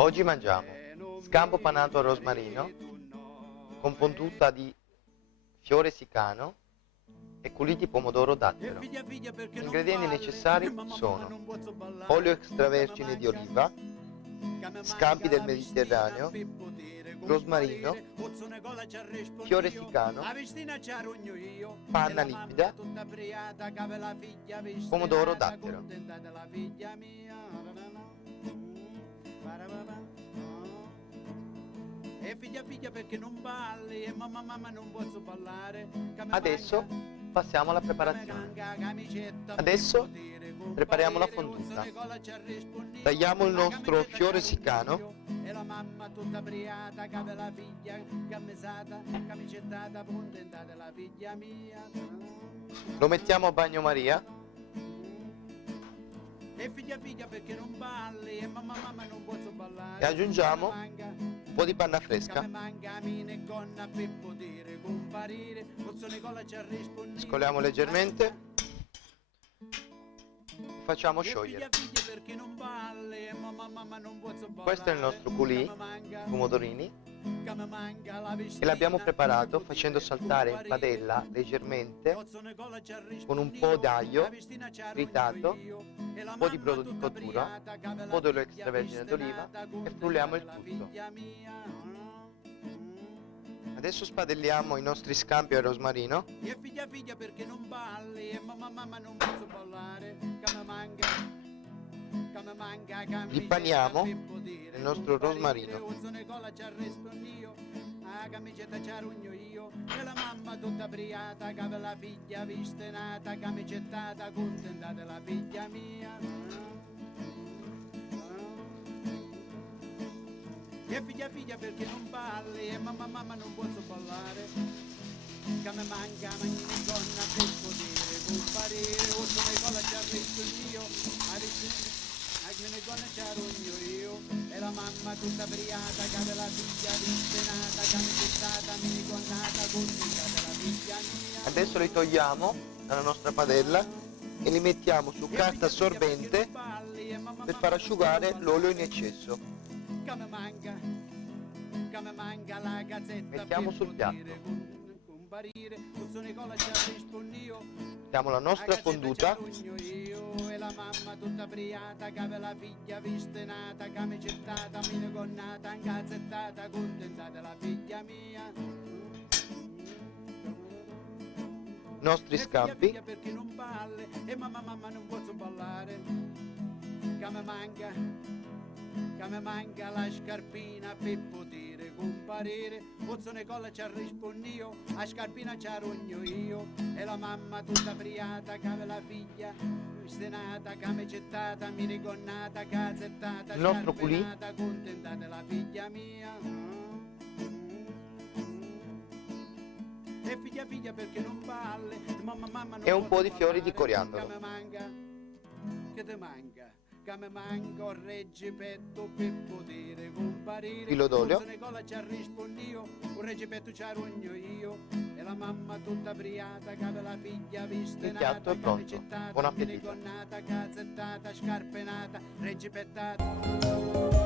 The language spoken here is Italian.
Oggi mangiamo scampo pannato al rosmarino con puntuta di fiore sicano e culi di pomodoro dattero. Gli ingredienti necessari sono olio extravergine di oliva, scampi del Mediterraneo, rosmarino, fiore sicano, panna liquida, pomodoro dattero. Adesso passiamo alla preparazione. Adesso prepariamo la fonduta. Tagliamo il nostro fiore sicano. Lo mettiamo a bagnomaria. E aggiungiamo un po' di panna fresca. Scoliamo leggermente. Facciamo sciogliere. Questo è il nostro coulis, pomodorini, e l'abbiamo preparato facendo saltare in padella leggermente con un po' d'aglio tritato, un po' di brodo di cottura, un po' d'olio extravergine d'oliva e frulliamo il tutto. Adesso spadelliamo i nostri scampi al rosmarino. Li paniamo nel nostro rosmarino. Figlia perché non balli e mamma non posso ballare, che mi manca gonna per poter comparire, o sono cola già resto io, me ne gonna c'è rogno io, e la mamma tutta briata, che aveva la figlia vistenata, che mi gettata, mi gonnata, contenta della figlia mia. Adesso li togliamo dalla nostra padella e li mettiamo su carta assorbente per far asciugare l'olio in eccesso. Mettiamo sul piatto. Mettiamo la nostra fonduta. La mamma tutta briata, che aveva la figlia vistenata, che mi gettata, mi ne gonnata, incazzettata, contenta della figlia mia. Nostri scampi. Perché non balle e mamma non posso ballare, che mi manca la scarpina per poter comparire, pozzo ne colla ci rispondo io, a scarpina ci rogno io, e la mamma tutta briata, che aveva la figlia stenata, che mi gettata, mi rigonnata, cazzettata, il nostro coulis, contenta della figlia mia. E figlia perché non balle, mamma non e un po' di fiori di che coriandolo. mi manca, che ti manca? Che mi manca un reggipetto per poter comparire, Filo d'olio. Un reggipetto ci rogno io, e la mamma tutta briata, che aveva la figlia vistenata, Il piatto è pronto. Buon appetito. cazzettata, scarpenata, reggipettata.